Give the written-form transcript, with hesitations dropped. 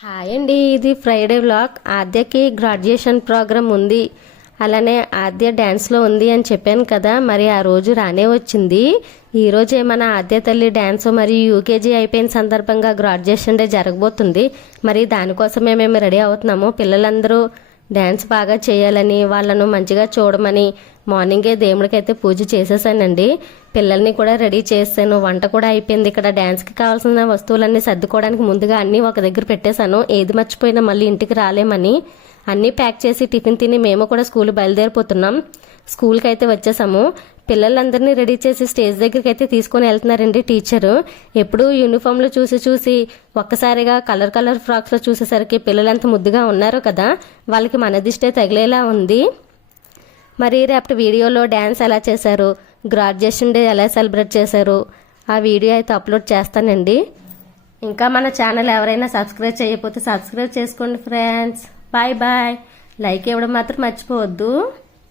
Hi అండి, ఇది Friday vlog. ఆద్యకి graduation programme ఉంది, అలానే ఆద్య డ్యాన్స్లో ఉంది అని చెప్పాను కదా. మరి ఆ రోజు రానే వచ్చింది. ఈ రోజే మన ఆద్య తల్లి డ్యాన్స్ మరియు యూకేజీ అయిపోయిన సందర్భంగా గ్రాడ్యుయేషన్ డే జరగబోతుంది. మరి దానికోసమే మేము రెడీ అవుతున్నాము. పిల్లలందరూ డ్యాన్స్ బాగా చేయాలని, వాళ్ళను మంచిగా చూడమని మార్నింగే దేవుడికైతే పూజ చేసేసానండి. పిల్లల్ని కూడా రెడీ చేశాను, వంట కూడా అయిపోయింది. ఇక్కడ డ్యాన్స్కి కావాల్సిన వస్తువులన్నీ సర్దుకోవడానికి ముందుగా అన్నీ ఒక దగ్గర పెట్టేశాను. ఏది మర్చిపోయినా మళ్ళీ ఇంటికి రాలేమని అన్నీ ప్యాక్ చేసి టిఫిన్ తిని మేము కూడా స్కూల్ బయలుదేరిపోతున్నాం. స్కూల్కి అయితే వచ్చేసాము. పిల్లలందరినీ రెడీ చేసి స్టేజ్ దగ్గరికి అయితే తీసుకొని వెళ్తున్నారండి టీచరు. ఎప్పుడూ యూనిఫామ్లో చూసి ఒక్కసారిగా కలర్ ఫ్రాక్స్లో చూసేసరికి పిల్లలంత ముద్దుగా ఉన్నారు కదా, వాళ్ళకి మన దిష్టే తగిలేలా ఉంది. మరి రేపటి వీడియోలో డ్యాన్స్ ఎలా చేశారు, గ్రాడ్యుయేషన్ డే ఎలా సెలబ్రేట్ చేశారు, ఆ వీడియో అయితే అప్లోడ్ చేస్తానండి. ఇంకా మన ఛానల్ ఎవరైనా సబ్స్క్రైబ్ చేయకపోతే సబ్స్క్రైబ్ చేసుకోండి ఫ్రెండ్స్. Bye bye. లైక్ ఇవ్వడం మాత్రం మర్చిపోవద్దు.